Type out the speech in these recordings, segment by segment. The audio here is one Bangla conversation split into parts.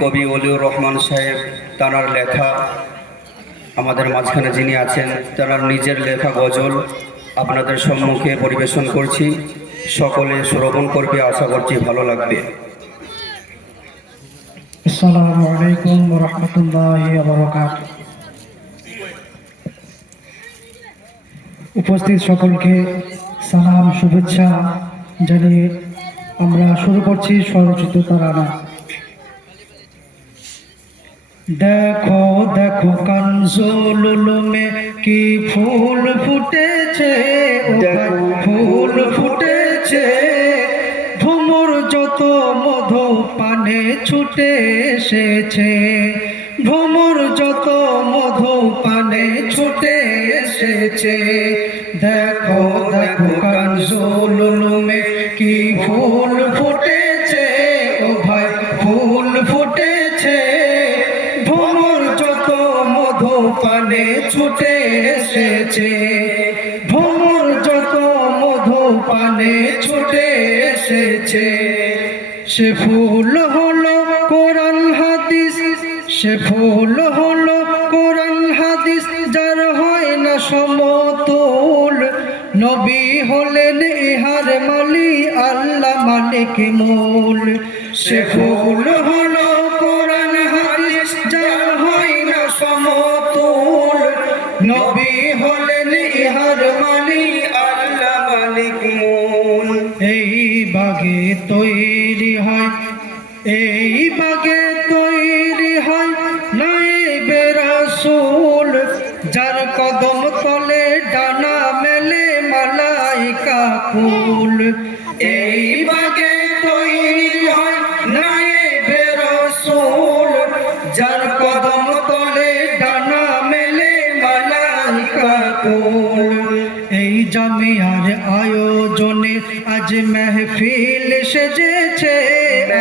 কবি অলিউর রহমান সাহেব তাঁর লেখা আমাদের মাঝখানে যিনি আছেন তাঁর নিজের লেখা গজল আপনাদের সম্মুখে পরিবেশন করছি। সকলে শ্রবণ করবে, আশা করছি ভালো লাগবে। আসসালামু আলাইকুম ওয়া রাহমাতুল্লাহি ওয়া বারাকাতুহু। উপস্থিত সকলকে সালাম শুভেচ্ছা জানিয়ে আমরা শুরু করছি স্বরচিত তারানা। দেখো দেখো কানজুল উলুমে কি ফুল ফুটেছে, ফুল ফুটেছে, ভ্রমর যত মধু পানে ছুটে এসেছে, ভ্রমর যত মধু পানে ছুটে এসেছে। দেখো দেখো কানজুল উলুমে কি ফুল ফুটেছে, ও ভাই ফুল ফুটেছে, ভ্রমর যত মধু পানে ছুটে এসেছে, ভ্রমর যত মধু পানে ছুটে এসেছে। সে ফুল হলো কোরআন হাদিস, সে ফুল হলো কোরআন হাদিস, যার হয় না সমতুল। নবী হলেন ইহার মালি, আল্লাহ মালিক মূল। সে ফুল হলো কোরআন হাদিস, যার হয় না সমতুল। নবী হলেন ইহার মালি, আল্লাহ মালিক মূল। এই বাগে তৈরি হয়, এই বাগে তৈরি হয় নায়েবে রাসূল, যার কদম তলে ডানা মেলে মালাইকা কুল। এই বাগে তৈরি হয় নায়েবে রাসূল, যার কদম তলে ডানা মেলে মালাইকা কুল। এই জামিয়ার আয়োজনে আজ মেহফিল সেজেছে,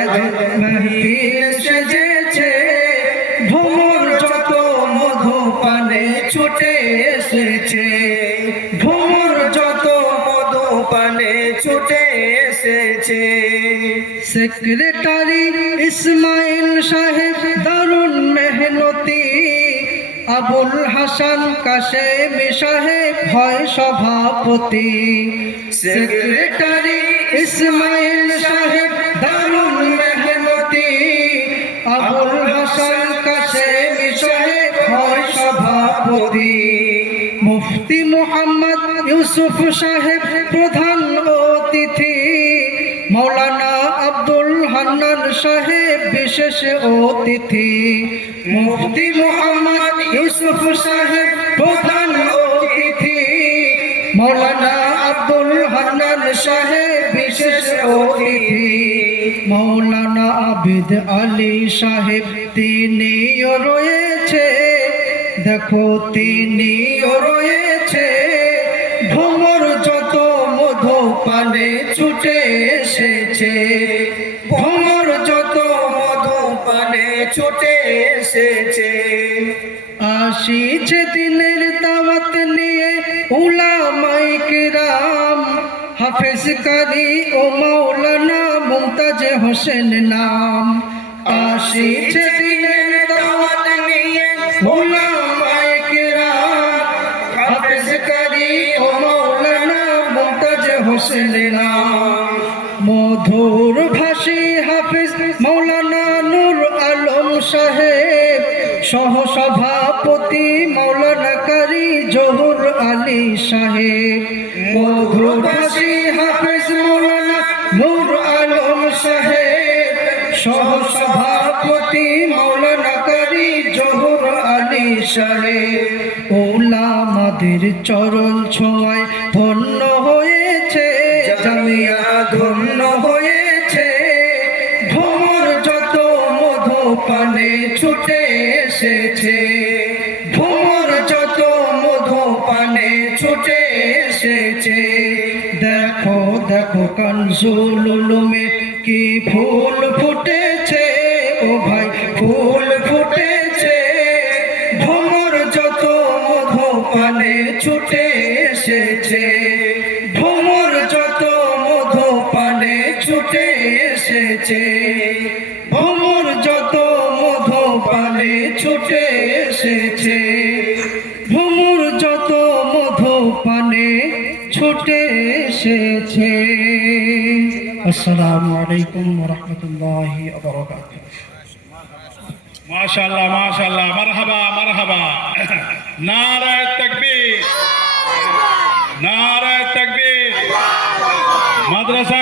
আজ মেহফিল সেজেছে, ভ্রমর যত মধু পানে ছুটে এসেছে, ভ্রমর যত মধু পানে ছুটে এসেছে। সেক্রেটারি ইসমাইল সাহেব দারুণ মেহনতি, আবুল হাসান কাশেমি সাহেব হয় সভাপতি। সেক্রেটারি ইসমাইল সাহেব দারুণ মেহনতি, আবুল হাসান কাশেমি সাহেব হয় সভাপতি। মুফতি মুহাম্মদ ইউসুফ সাহেব প্রধান অতিথি, মৌলানা আব্দুল হান্নান সাহেব বিশেষ অতিথি। মুফতি মুহাম্মদ ইউসুফ সাহেব প্রধান অতিথি, মৌলানা আব্দুল হান্নান সাহেব বিশেষ অতিথি। মৌলানা আবিদ আলী সাহেব তিনিও রয়েছে, দেখো তিনিও রয়েছে, ভ্রমর যত মধু পানে ছুটে এসেছে, ভ্রমর যত মধু পানে ছুটে এসেছে। আসিছে দিনের দাওয়াত নিয়ে উলামায়ে কেরাম, হাফেজ কারি ও মাওলানা মুমতাজ হোসেন নাম। আসিছে দিনের দাওয়াত নিয়ে উলামায়ে কেরাম, হাফেজ কারি ও মাওলানা মুমতাজ হোসেন নাম। মধুর ভাষী হাফেজ মাওলানা নূর আলম সাহেব, সহসভাপতি মাওলানা কারি জহুর আলী সাহেব। মধুর ভাষী হাফেজ মাওলানা নূর আলম সাহেব, সহসভাপতি মাওলানা কারি জহুর আলী সাহেব। উলামাদের চরণ ছোঁয়ায় ধন্য হয়েছে জামিয়া, ধন্য হয়েছে, ভ্রমর যত মধু পানে ছুটে এসেছে, ভ্রমর যত মধু পানে ছুটে এসেছে। দেখো দেখো কানজুল উলুমে কি ফুল ফুটেছে, ও ভাই ফুল ফুটেছে, ভ্রমর যত মধু পানে ছুটে এসেছে, ভ্রমর যত মধু পানে ছুটে এসেছে, ভ্রমর যত প্রাণে ছুটে এসেছে, ভ্রমর যত মধু পানে ছুটে এসেছে। আসসালামু আলাইকুম ওয়া রাহমাতুল্লাহি ওয়া বারাকাতুহু। মাশাআল্লাহ মাশাআল্লাহ, মারহাবা মারহাবা। নারায়ে তাকবীর, নারায়ে তাকবীর। মাদ্রাসা